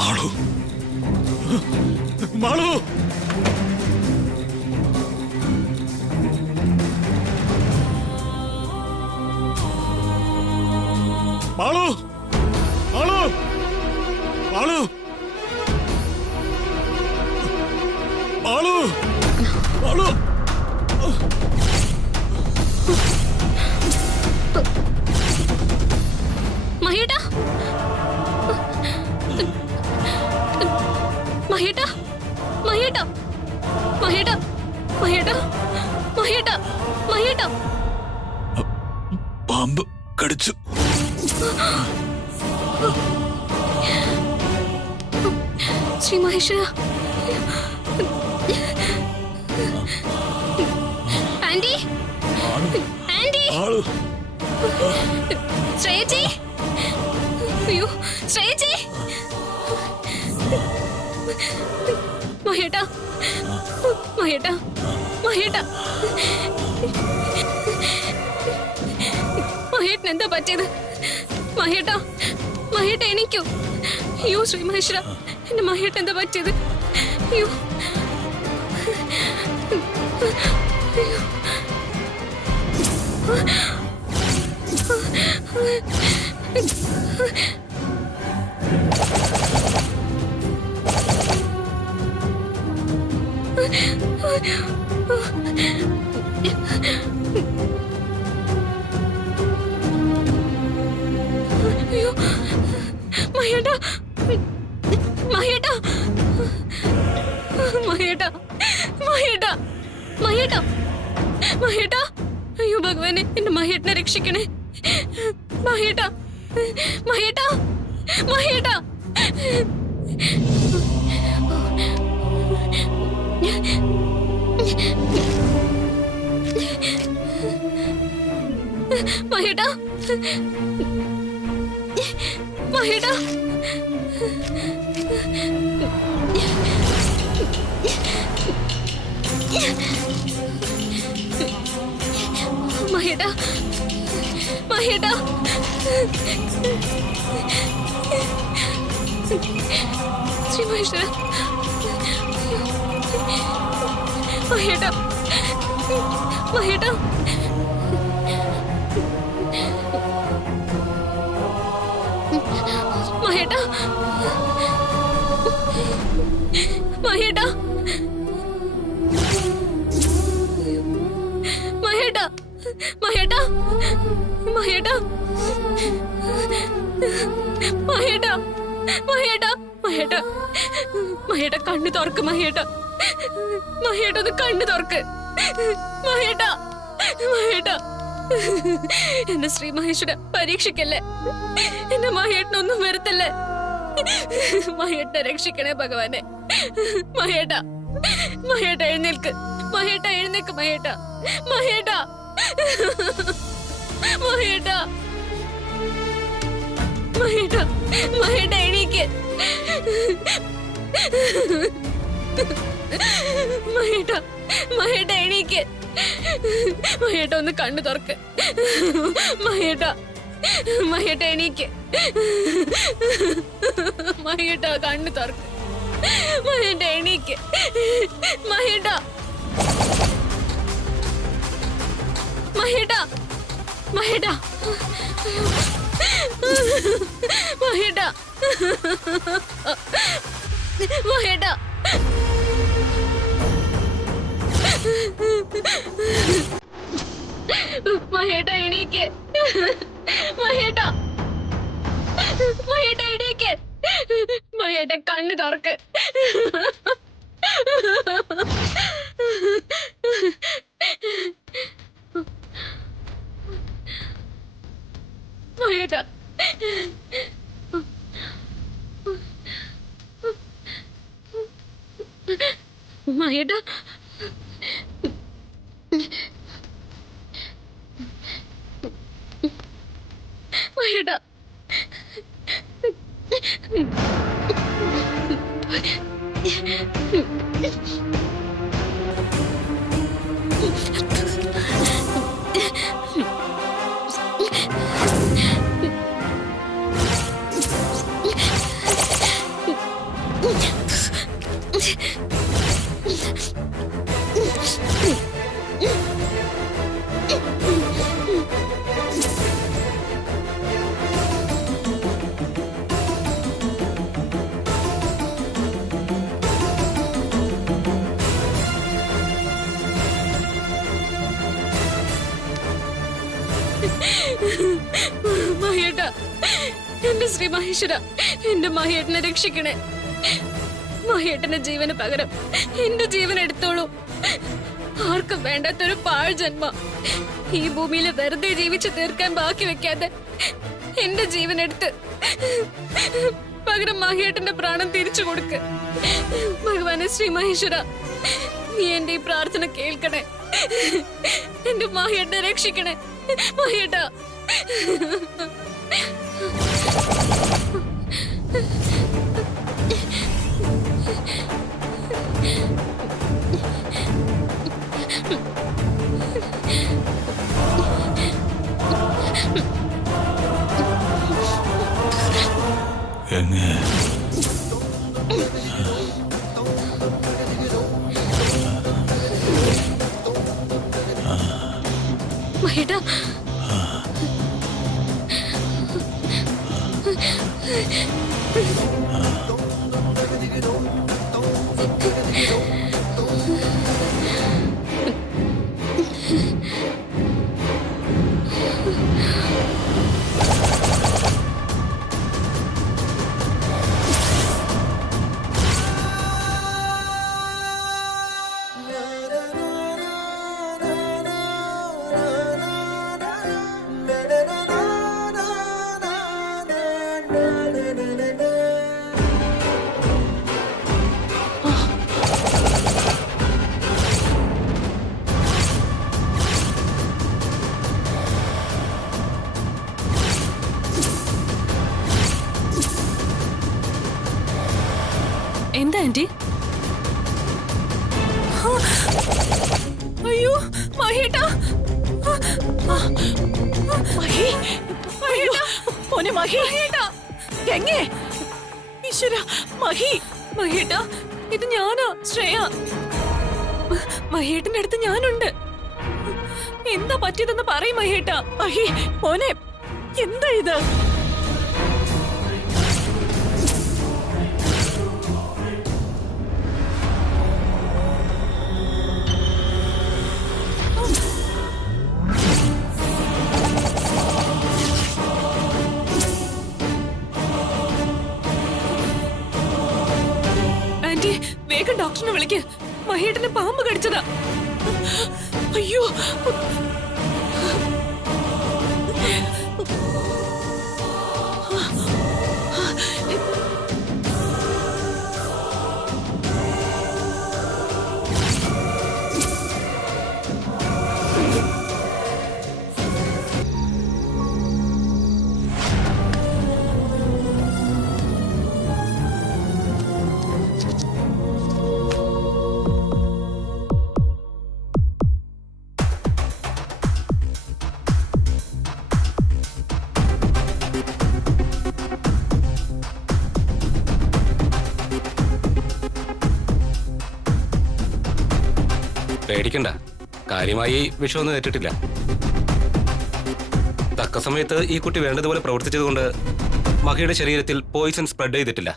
മാളു മാളു മാളു മാളു മാളു മാളു മഹേട്ടാ മഹേട്ടാ മഹേട്ടാ മഹേട്ടാ മഹേട്ടാ മഹേട്ടാ മഹേട്ടാ പാമ്പ് കടിച്ചു. ശ്രീ മഹേശ്വര. ആന്റി ആന്റി ശ്രേയച്ചി. അയ്യോ ശ്രേയച്ചി. മഹേട്ടാ മഹേട്ടാ മഹേട്ടാ മഹേട്ടന് എന്താ പറ്റിയത്? മഹേട്ടാ മഹേട്ട എണീക്കൂ. അയ്യോ ശ്രീ മഹേശ്വര, എന്റെ മഹേട്ട എന്താ പറ്റിയത്? അയ്യോ അയ്യോ മഹേട്ടാ മഹേട്ടാ മഹേട്ടാ മഹേട്ടാ മഹേട്ടാ മഹേട്ടാ. അയ്യോ ഭഗവാനെ, എന്റെ മഹേട്ടനെ രക്ഷിക്കണേ. മഹേട്ടാ മഹേട്ടാ മഹേട്ടാ. മഹേട്ടാ മഹേട്ടാ മഹേട്ടാ മഹേട്ടാ ശ്രീ മഹേശ്വര. മഹേട്ടാ മഹേട്ടാ മഹേട്ടാ മഹേട്ടാ മഹേട്ടാ മഹേട്ടാ മഹേട്ടാ മഹേട്ടാ മഹേട്ടാ മഹേട്ടാ മഹേട്ടാ കണ്ണു തുറക്ക്. മഹേട്ടാ മഹേട്ടാ ഒന്ന് കണ്ണു തുറക്ക്. മഹേട്ടാ മഹേട്ടാ. എന്നെ ശ്രീ മഹേശ്വര പരീക്ഷിക്കല്ലേ. എന്നെ മഹേട്ടനൊന്നും വരുത്തല്ലേ. മഹേട്ടനെ രക്ഷിക്കണേ ഭഗവാനെ. മഹേട്ടാ മഹേട്ട എഴുന്നേൽക്ക്. മഹേട്ട എഴുന്നേൽക്ക്. മഹേട്ട മഹേട്ട മഹേട്ട മഹേട്ട മഹേട്ട എണീക്ക്. മഹേട്ട മഹേട്ട എണീക്ക്. മഹേട്ട ഒന്ന് കണ്ണു തുറക്ക്. മഹേട്ട മഹേട്ട എണീക്ക്. മഹേട്ട കണ്ണു തുറക്ക്. മഹേട്ട എണീക്ക്. മഹേട്ട മഹേട്ട മഹേട്ട മഹേട്ട മഹേട്ട മഹേട്ട എണീക്ക്. മഹേട്ട മഹേട്ട എണീക്ക്. മഹേട്ട കണ്ണ് തുറക്ക്. മഹേട്ട മഹേട്ട മഹേട്ട മഹേട്ട എന്റെ ശ്രീ മഹേശ്വര, എന്റെ മഹേട്ടനെ രക്ഷിക്കണേ. മഹേട്ടന്റെ ജീവന് പകരം എന്റെ ജീവൻ എടുത്തോളൂ. ആർക്കും വേണ്ടാത്തൊരു പാഴ് ജന്മ ഈ ഭൂമിയിൽ വെറുതെ ജീവിച്ചു തീർക്കാൻ ബാക്കി വെക്കാതെ എന്റെ ജീവൻ എടുത്ത് പകരം മഹേട്ടന്റെ പ്രാണൻ തിരിച്ചു കൊടുക്ക്. ഭഗവാനെ ശ്രീ മഹേശ്വര, നീ എന്റെ ഈ പ്രാർത്ഥന കേൾക്കണേ. എന്റെ മഹേട്ടനെ രക്ഷിക്കണേ. മഹേട്ട എങ്ങനെ മഹേട്ട എന്താ ആന്റി? അയ്യോ മഹേട്ട, മഹേട്ട ഇത് ഞാനാ ശ്രേയ. മഹേട്ടന്റെ അടുത്ത് ഞാനുണ്ട്. എന്താ പറ്റിയതെന്ന് പറയും മഹേട്ട. മോനെ എന്താ ഇത്? വേഗം ഡോക്ടറിനെ വിളിക്ക്. മഹേട്ടന് പാമ്പ് കടിച്ചതാ. അയ്യോ പേടിക്കണ്ട, കാര്യമായി വിഷമൊന്നും ഏറ്റിട്ടില്ല. തക്ക സമയത്ത് ഈ കുട്ടി വേണ്ടതുപോലെ പ്രവർത്തിച്ചതുകൊണ്ട് മഹിയുടെ ശരീരത്തിൽ പോയിസൺ സ്പ്രെഡ് ചെയ്തിട്ടില്ല.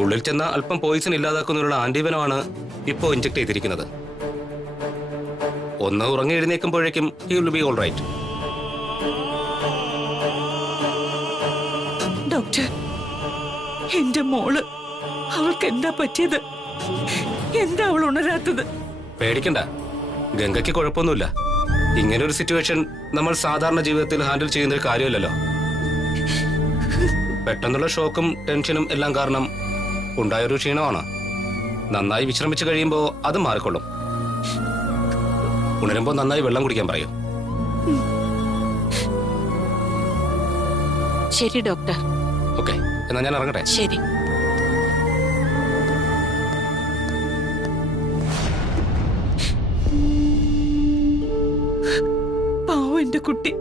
ഉള്ളിൽ ചെന്ന അല്പം പോയിസൺ ഇല്ലാതാക്കുന്നതിനുള്ള ആന്റിവനമാണ് ഇപ്പോൾ ഇഞ്ചക്ട് ചെയ്തിരിക്കുന്നത്. ഒന്ന് ഉറങ്ങി എഴുന്നേൽക്കുമ്പോഴേക്കും he will be all right. Doctor, എന്റെ മോള്, അവൾക്ക് എന്താ പറ്റിയത്? എന്താ അവൾ ഉണരാത്തത്? പേടിക്കണ്ട, ഗംഗയ്ക്ക് കുഴപ്പമൊന്നുമില്ല. ഇങ്ങനൊരു സിറ്റുവേഷൻ നമ്മൾ സാധാരണ ജീവിതത്തിൽ ഹാൻഡിൽ ചെയ്യുന്ന ഒരു കാര്യമല്ലല്ലോ. പെട്ടെന്നുള്ള ഷോക്കും ടെൻഷനും എല്ലാം കാരണം ഉണ്ടായൊരു ക്ഷീണമാണ്. നന്നായി വിശ്രമിച്ചു കഴിയുമ്പോൾ അത് മാറിക്കൊള്ളും. ഉണരുമ്പോൾ നന്നായി വെള്ളം കുടിക്കാൻ പറയൂ. ശരി ഡോക്ടർ. ഓക്കെ, എന്നാ ഞാൻ ഇറങ്ങട്ടെ. ശരി. പാവം എന്റെ കുട്ടി.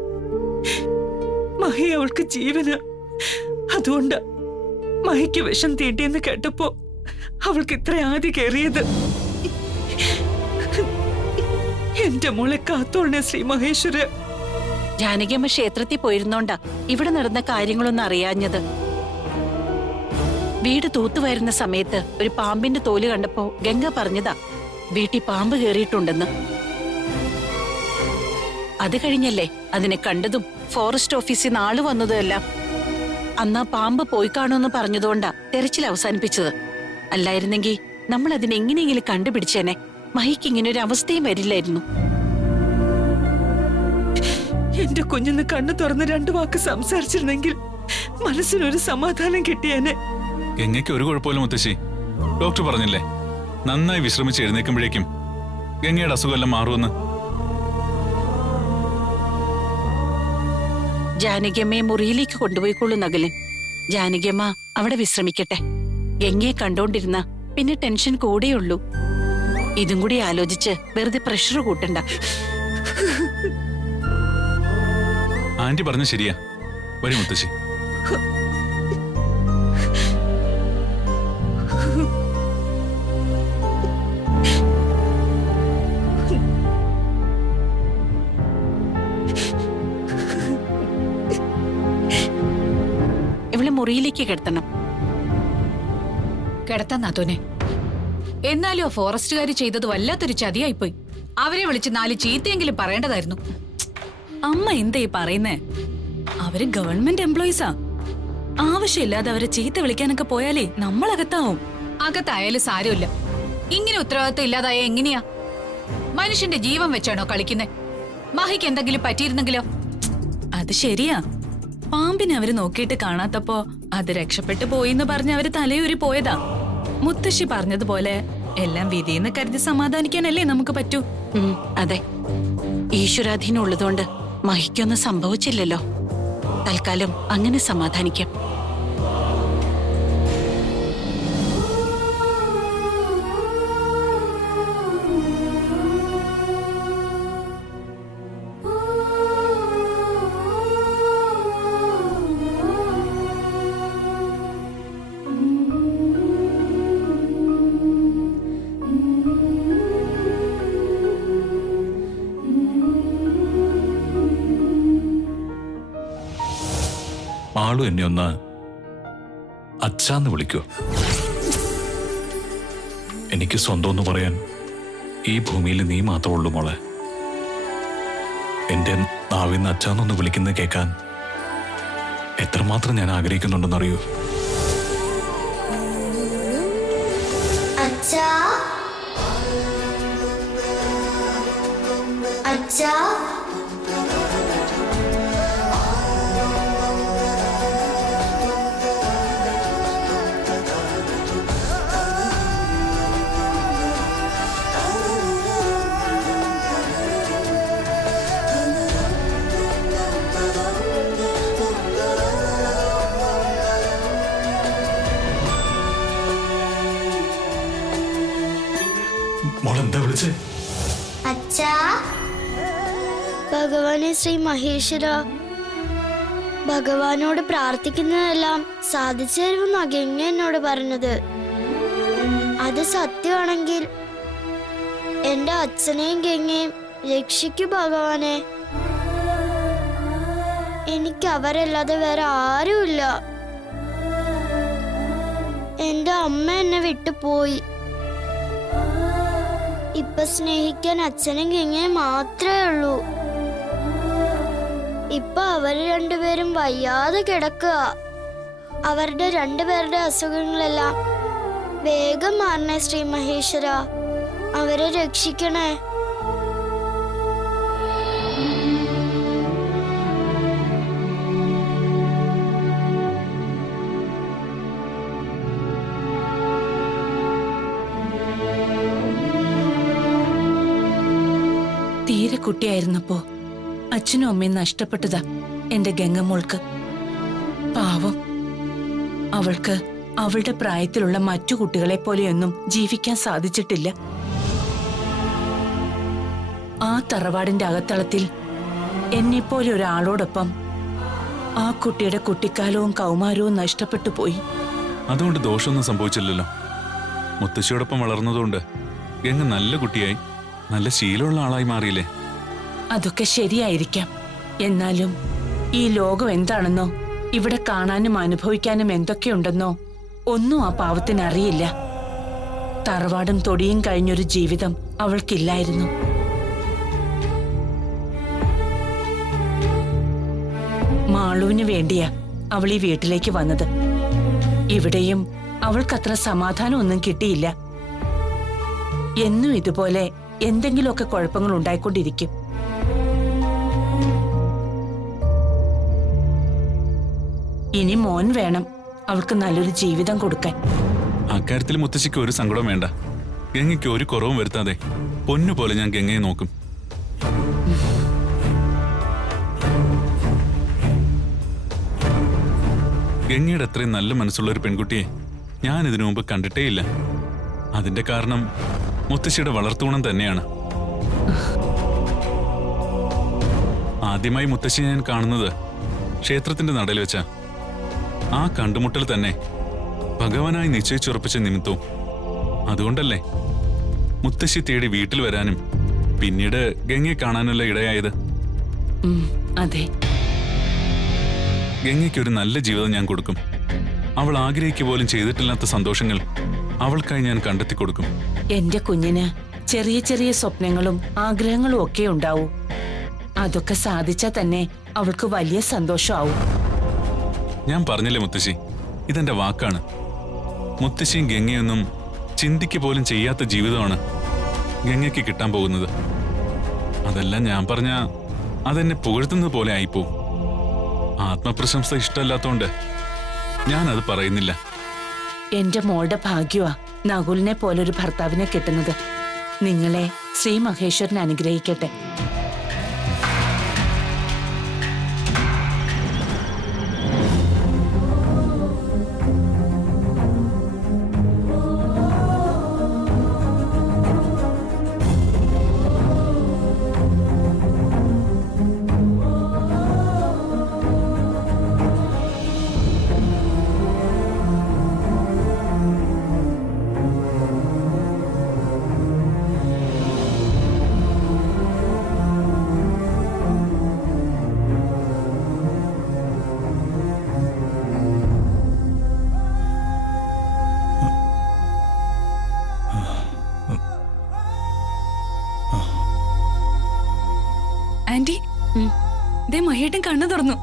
മഹി അവൾക്ക് ജീവന്. അതുകൊണ്ട് മഹിക്ക് വിഷം തീട്ടിയെന്ന് കേട്ടപ്പോ അവൾക്ക് ഇത്ര ആദി കയറിയത്. എന്റെ മോളെ കാത്തോളണേ ശ്രീ മഹേശ്വര. ജാനകിയമ്മ ക്ഷേത്രത്തിൽ പോയിരുന്നോണ്ടാ ഇവിടെ നടന്ന കാര്യങ്ങളൊന്നും അറിയാഞ്ഞത്. വീട് തൂത്തുവരുന്ന സമയത്ത് ഒരു പാമ്പിന്റെ തോല് കണ്ടപ്പോ ഗംഗ പറഞ്ഞതാ വീട്ടിൽ പാമ്പ് കേറിയിട്ടുണ്ടെന്ന്. അത് കഴിഞ്ഞല്ലേ അതിനെ കണ്ടതും ഫോറസ്റ്റ് ഓഫീസിൽ നിന്ന് ആള് വന്നതും എല്ലാം. അന്നാ പാമ്പ് പോയി കാണുമെന്ന് പറഞ്ഞതുകൊണ്ടാ തെരച്ചിൽ അവസാനിപ്പിച്ചത്. അല്ലായിരുന്നെങ്കിൽ നമ്മൾ അതിനെങ്ങനെയെങ്കിലും കണ്ടുപിടിച്ചേനെ. മഹിക്ക് ഇങ്ങനെ ഒരു അവസ്ഥയും വരില്ലായിരുന്നു. എന്റെ കുഞ്ഞിന് കണ്ണു തുറന്ന് 2 വാക്ക് സംസാരിച്ചിരുന്നെങ്കിൽ മനസ്സിനൊരു സമാധാനം കിട്ടിയേനെ. ഗംഗയ്ക്ക് ഒരു കുഴപ്പമില്ല മുത്തശ്ശി. ഡോക്ടർ പറഞ്ഞില്ലേ, നന്നായി വിശ്രമിച്ച് എഴുന്നേൽക്കുമ്പോഴേക്കും ഗംഗയുടെ അസുഖമെല്ലാം മാറുമെന്ന്. ജാനകിയമ്മയെ മുറിയിലേക്ക് കൊണ്ടുപോയിക്കൊള്ളു നകലൻ. ജാനകിയമ്മ അവിടെ വിശ്രമിക്കട്ടെ. ഗംഗയെ കണ്ടോണ്ടിരുന്ന പിന്നെ ടെൻഷൻ കൂടെയുള്ളൂ. ഇതും കൂടി ആലോചിച്ച് വെറുതെ പ്രഷർ കൂട്ടണ്ട. ആന്റി പറഞ്ഞ ശരിയാ. വരും മുത്തശ്ശി. ഇവളെ മുറിയിലേക്ക് കിടത്തണം. കിടത്താൻ നാത്തോനെ. എന്നാലും ആ ഫോറസ്റ്റുകാർ ചെയ്തത് വല്ലാത്തൊരു ചതിയായിപ്പോയി. അവരെ വിളിച്ച് 4 ചീത്തയെങ്കിലും പറയേണ്ടതായിരുന്നു. അമ്മ എന്തായി പറയുന്നേ? അവര് ഗവൺമെന്റ് എംപ്ലോയീസാ. ആവശ്യമില്ലാതെ അവരെ ചീത്ത വിളിക്കാനൊക്കെ പോയാലേ നമ്മളകത്താവും. അകത്തായാലും സാരമില്ല. ഇങ്ങനെ ഉത്തരവാദിത്വം ഇല്ലാതായ എങ്ങനെയാ? മനുഷ്യന്റെ ജീവൻ വെച്ചാണോ കളിക്കുന്നേ? മഹിക്ക് എന്തെങ്കിലും പറ്റിയിരുന്നെങ്കിലോ? അത് ശരിയാ. പാമ്പിനെ അവര് നോക്കിയിട്ട് കാണാത്തപ്പോ അത് രക്ഷപ്പെട്ടു പോയിന്ന് പറഞ്ഞ് അവര് തലയൂരി പോയതാ. മുത്തശ്ശി പറഞ്ഞതുപോലെ എല്ലാം വിധിയെന്ന് കരുതി സമാധാനിക്കാനല്ലേ നമുക്ക് പറ്റൂ. അതെ, ഈശ്വരാധീനം ഉള്ളതുകൊണ്ട് മഹിക്കൊന്നും സംഭവിച്ചില്ലല്ലോ. തൽക്കാലം അങ്ങനെ സമാധാനിക്കാം. മാളു എന്നെ ഒന്ന് അച്ഛാന്ന് വിളിക്കൂ. എനിക്ക് സ്വന്തം എന്ന് പറയാൻ ഈ ഭൂമിയിൽ നീ മാത്രമേ ഉള്ളൂ മോളെ. എന്റെ നാവിന്ന് അച്ഛാന്നൊന്ന് വിളിക്കുന്നത് കേൾക്കാൻ എത്രമാത്രം ഞാൻ ആഗ്രഹിക്കുന്നുണ്ടെന്നറിയൂ. അച്ഛാ, അച്ഛാ, മോളെന്താ വിളിച്ചേ? അച്ഛാ, ഭഗവാനെ ശ്രീ മഹേശ്വര, ഭഗവാനോട് പ്രാർത്ഥിക്കുന്നതെല്ലാം സാധിച്ചു തരുമെന്നാ ഗംഗ എന്നോട് പറഞ്ഞത്. അത് സത്യമാണെങ്കിൽ എന്റെ അച്ഛനെയും ഗംഗയും രക്ഷിക്കൂ ഭഗവാനെ. എനിക്ക് അവരല്ലാതെ വേറെ ആരുമില്ല. എന്റെ അമ്മ എന്നെ വിട്ടുപോയി. ഇപ്പൊ സ്നേഹിക്കാൻ അച്ഛനും ഗംഗയും മാത്രമേ ഉള്ളൂ. ഇപ്പൊ അവര് രണ്ടുപേരും വയ്യാതെ കിടക്കുക. അവരുടെ രണ്ടുപേരുടെ അസുഖങ്ങളെല്ലാം വേഗം മാറണേ ശ്രീ മഹേശ്വര. അവരെ രക്ഷിക്കണേ. തീരെ കുട്ടിയായിരുന്നപ്പോ അച്ഛനും അമ്മയും നഷ്ടപ്പെട്ടതാ എന്റെ ഗംഗമോൾക്ക്. പാവം, അവൾക്ക് അവളുടെ പ്രായത്തിലുള്ള മറ്റു കുട്ടികളെ പോലെയൊന്നും ജീവിക്കാൻ സാധിച്ചിട്ടില്ല. ആ തറവാടിന്റെ അകത്തളത്തിൽ എന്നെപ്പോലെ ഒരാളോടൊപ്പം ആ കുട്ടിയുടെ കുട്ടിക്കാലവും കൗമാരവും നഷ്ടപ്പെട്ടു പോയി. അതുകൊണ്ട് ദോഷമൊന്നും സംഭവിച്ചില്ലല്ലോ. മുത്തശ്ശിയോടൊപ്പം വളർന്നതുകൊണ്ട് ഗംഗ നല്ല കുട്ടിയായി, നല്ല ശീലമുള്ള ആളായി മാറിയില്ലേ? അതൊക്കെ ശരിയായിരിക്കാം. എന്നാലും ഈ ലോകം എന്താണെന്നോ ഇവിടെ കാണാനും അനുഭവിക്കാനും എന്തൊക്കെയുണ്ടെന്നോ ഒന്നും ആ പാവത്തിന് അറിയില്ല. തറവാടും തൊടിയും കഴിഞ്ഞൊരു ജീവിതം അവൾക്കില്ലായിരുന്നു. മാളുവിന് വേണ്ടിയാ അവൾ ഈ വീട്ടിലേക്ക് വന്നത്. ഇവിടെയും അവൾക്കത്ര സമാധാനമൊന്നും കിട്ടിയില്ല. എന്നും ഇതുപോലെ എന്തെങ്കിലുമൊക്കെ കുഴപ്പങ്ങൾ ഉണ്ടായിക്കൊണ്ടിരിക്കും. ഇനി മോൻ വേണം അവൾക്ക് നല്ലൊരു ജീവിതം കൊടുക്കാൻ. അക്കാര്യത്തിൽ മുത്തശ്ശിക്ക് ഒരു സങ്കടം വേണ്ട. ഗംഗയ്ക്ക് ഒരു കുറവും വരുത്താതെ പൊന്നുപോലെ ഞാൻ ഗംഗയെ നോക്കും. ഗംഗയുടെ അത്രയും നല്ല മനസ്സുള്ള ഒരു പെൺകുട്ടിയെ ഞാൻ ഇതിനു മുമ്പ് കണ്ടിട്ടേയില്ല. അതിന്റെ കാരണം മുത്തശ്ശിയുടെ വളർത്തുഗുണം തന്നെയാണ്. ആദ്യമായി മുത്തശ്ശി ഞാൻ കാണുന്നത് ക്ഷേത്രത്തിന്റെ നടയിൽ വെച്ച. ആ കണ്ടുമുട്ടൽ തന്നെ ഭഗവാനായി നിശ്ചയിച്ചുറപ്പിച്ച നിമിത്തവും. അതുകൊണ്ടല്ലേ മുത്തശ്ശി തേടി വീട്ടിൽ വരാനും പിന്നീട് ഗംഗയെ കാണാനുള്ള ഇടയായത്. അതെ, ഗംഗയ്ക്ക് ഒരു നല്ല ജീവിതം ഞാൻ കൊടുക്കും. അവൾ ആഗ്രഹിക്കുക പോലും ചെയ്തിട്ടില്ലാത്ത സന്തോഷങ്ങൾ അവൾക്കായി ഞാൻ കണ്ടെത്തി കൊടുക്കും. എന്റെ കുഞ്ഞിന് ചെറിയ ചെറിയ സ്വപ്നങ്ങളും ആഗ്രഹങ്ങളും ഒക്കെ ഉണ്ടാവും. അതൊക്കെ സാധിച്ചാൽ തന്നെ അവൾക്ക് വലിയ സന്തോഷമാവും. ഞാൻ പറഞ്ഞില്ലേ മുത്തശ്ശി, ഇതെന്റെ വാക്കാണ്. മുത്തശ്ശിയും ഗംഗയൊന്നും ചിന്തിക്കുക പോലും ചെയ്യാത്ത ജീവിതമാണ് ഗംഗയ്ക്ക് കിട്ടാൻ പോകുന്നത്. അതെല്ലാം ഞാൻ പറഞ്ഞ അതെന്നെ പുകഴ്ത്തുന്നത് പോലെ ആയിപ്പോവും. ആത്മപ്രശംസ ഇഷ്ടമല്ലാത്തോണ്ട് ഞാനത് പറയുന്നില്ല. എന്റെ മോളുടെ ഭാഗ്യമാ നകുലിനെ പോലൊരു ഭർത്താവിനെ കിട്ടുന്നത്. നിങ്ങളെ ശ്രീ മഹേശ്വരൻ അനുഗ്രഹിക്കട്ടെ. ആന്റി, ദേ മഹിയേട്ടൻ കണ്ണു തുറന്നു.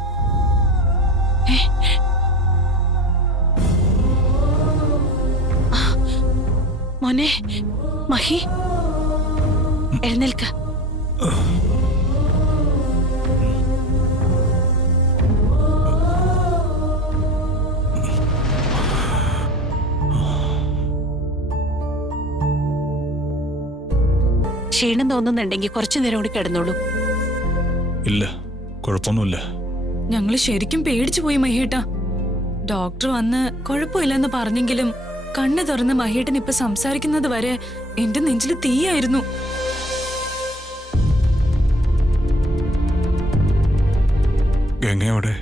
മോനെ മഹി, എഴുന്നേൽക്ക. ക്ഷീണം തോന്നുന്നുണ്ടെങ്കിൽ കുറച്ചു നേരം കൂടി കിടന്നോളൂ. ഇല്ല, കുഴപ്പമൊന്നുമില്ല. ഞങ്ങള് ശരിക്കും പേടിച്ചു പോയി മഹിയേട്ടാ. ഡോക്ടർ വന്ന് കുഴപ്പമില്ലെന്ന് പറഞ്ഞെങ്കിലും കണ്ണു തുറന്ന് മഹിയേട്ടൻ ഇപ്പൊ സംസാരിക്കുന്നത് വരെ എന്റെ നെഞ്ചില് തീയായിരുന്നു. ഗംഗ എവിടെ?